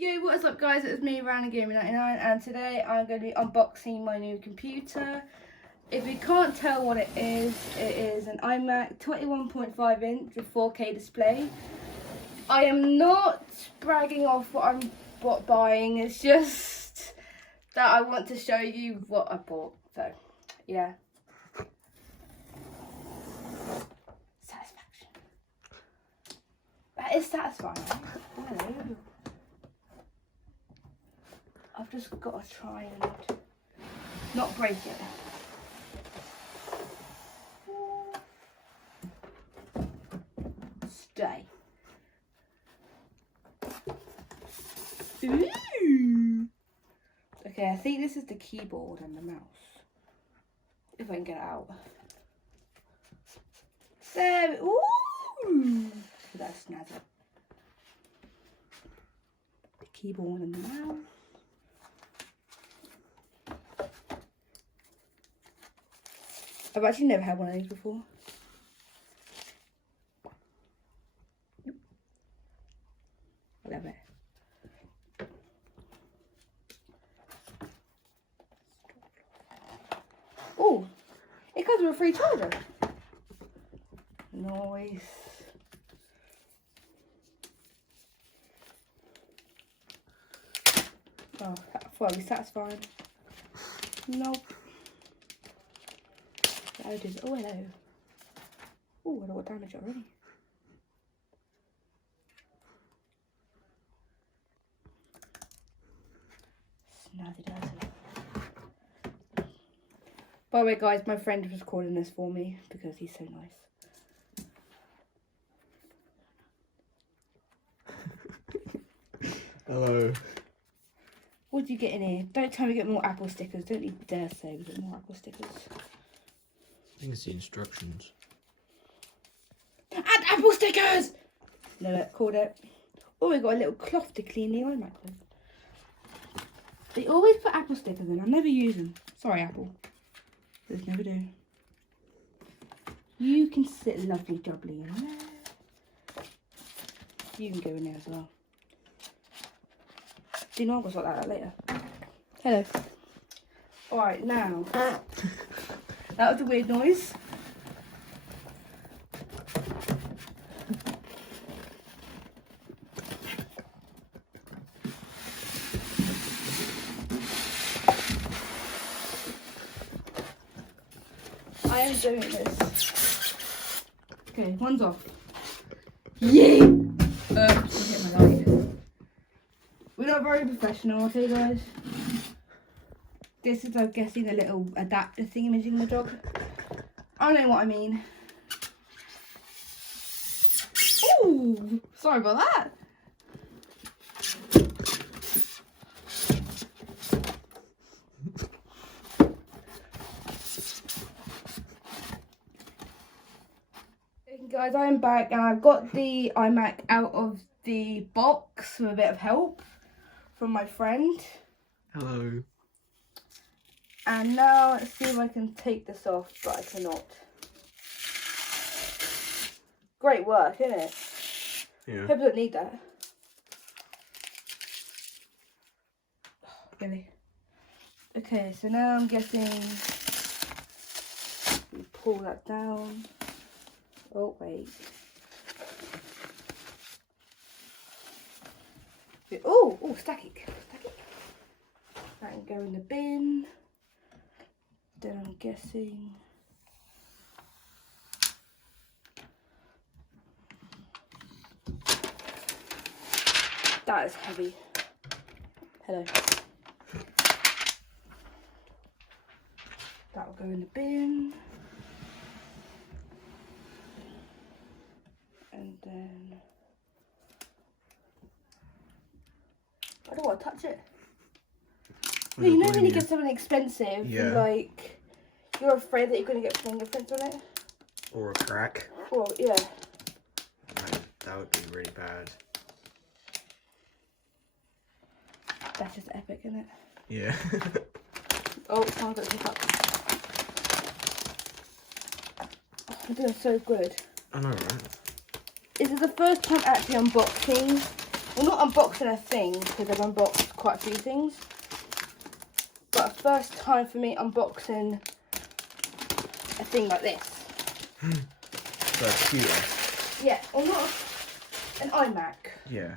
Yo, what is up guys, it's me, Random Gamer 99, and today I'm going to be unboxing my new computer. If you can't tell what it is an iMac 21.5 inch with 4K display. I am not bragging off what I'm buying, it's just that I want to show you what I bought, so yeah. Satisfaction. That is satisfying, right? Hello. I've just got to try and not break it. Stay. Ooh. Okay, I think this is the keyboard and the mouse. If I can get it out. There. Ooh. That's snazzy. The keyboard and the mouse. I've actually never had one of these before. I love it. Oh, it comes with a free charger. Nice. Oh, I thought I'd be satisfied. Nope. Oh, hello. Oh, I got damage already. Snazzy does. By the way, guys, my friend was recording this for me because he's so nice. Hello. What did you get in here? Don't tell me you get more Apple stickers. Don't you dare say we get more Apple stickers. I think it's the instructions. Add Apple stickers! No, look, called it. Oh, we got a little cloth to clean the iMac with. They always put Apple stickers in. I never use them. Sorry, Apple. Just never do. You can sit lovely jubbly in there. You can go in there as well. Do you know I'm going to sort that out later? Hello. Alright, now. That was a weird noise. I am doing this. Okay, one's off. Yeah! I hit my light. We're not very professional, okay guys? This is, I'm guessing, a little adapter thingamajig my dog. I know what I mean. Ooh, sorry about that. Okay, guys, I am back and I've got the iMac out of the box with a bit of help from my friend. Hello. And now let's see if I can take this off, but I cannot. Great work, isn't it? Yeah. Hope I don't need that. Really? Okay, so now I'm guessing we pull that down. Oh wait. Oh, static. That can go in the bin. Then I'm guessing that is heavy. Hello. That will go in the bin. And then I don't want to touch it. No, you know when you get something expensive, yeah. like you're afraid that you're going to get fingerprints on it? Or a crack. Or, yeah. That would be really bad. That's just epic, isn't it? Yeah. Oh, I've got to pick up. Oh, I'm doing so good. I know, right? This is the first time actually unboxing Well, not unboxing a thing, because I've unboxed quite a few things. But first time for me unboxing a thing like this. So a computer. Yeah, or not an iMac. Yeah.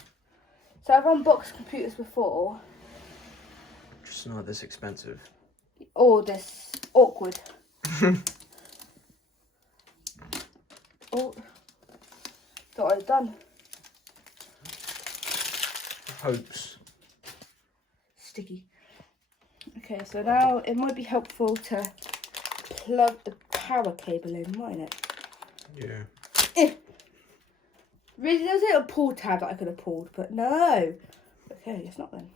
So I've unboxed computers before. Just not this expensive. Or this awkward. Oh, thought I was done. Hopes. Sticky. Okay, so now it might be helpful to plug the power cable in, mightn't it? Yeah. Really, there was a little pull tab that I could have pulled, but no. Okay, it's not then.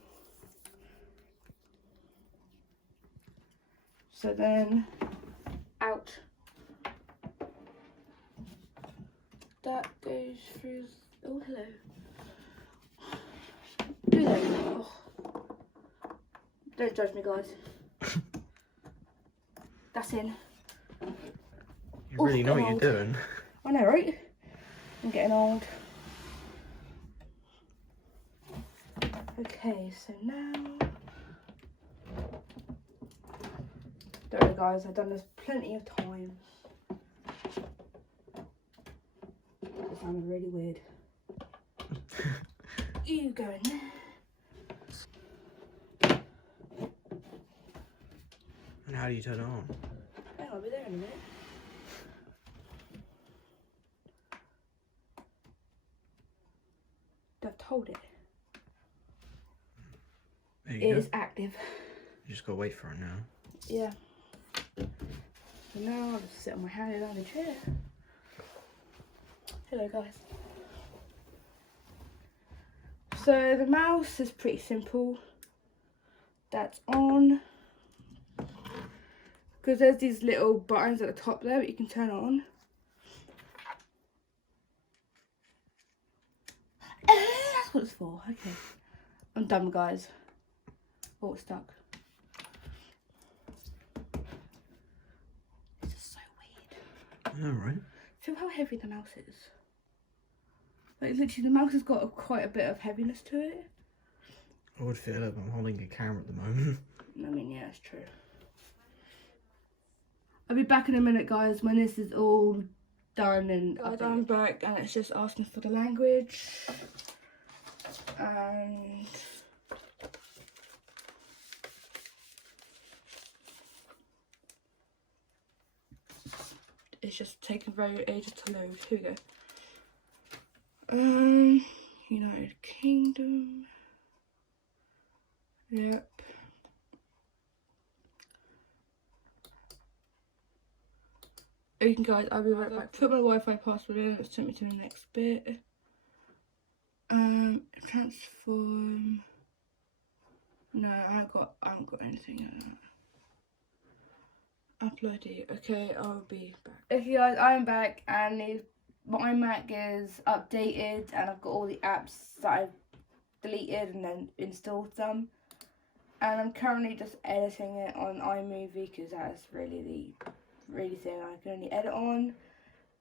So then, out. That goes through. Oh, hello. Hello. Oh. Don't judge me, guys. That's in. You really know what old. you're doing. I know, right? I'm getting old. Okay, so now. Don't worry, guys. I've done this plenty of times. It sounded really weird. You go in there. And how do you turn it on? Hang on, I'll be there in a minute. I've told it. There It you go. is active. You just gotta wait for it now. Yeah. So now I'll just sit on my hand on the chair. Hello, guys. So the mouse is pretty simple. That's on. Because there's these little buttons at the top there that you can turn on. That's what it's for. Okay. I'm done, guys. Oh, it's stuck. This is so weird. I know, right? Feel how heavy the mouse is. Like, literally, the mouse has got quite a bit of heaviness to it. I would feel it, but I'm holding a camera at the moment. I mean, yeah, it's true. I'll be back in a minute, guys, when this is all done and guys, I'm back, and it's just asking for the language. And it's just taking very ages to load. Here we go. United Kingdom. Yep. Okay, guys, I'll be right back. Put my Wi-Fi password in. It's took me to the next bit. Transform. No, I haven't got anything in that. Upload it. Okay, I'll be back. Okay, guys, I'm back, and my iMac is updated, and I've got all the apps that I've deleted and then installed some. And I'm currently just editing it on iMovie because that's really the thing I can only edit on,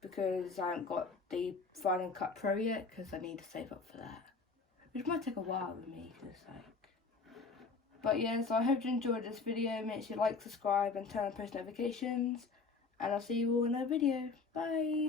because I haven't got the Final Cut Pro yet, because I need to save up for that, which might take a while with me, because but yeah, so I hope you enjoyed this video. Make sure you like, subscribe and turn on post notifications, and I'll see you all in another video. Bye.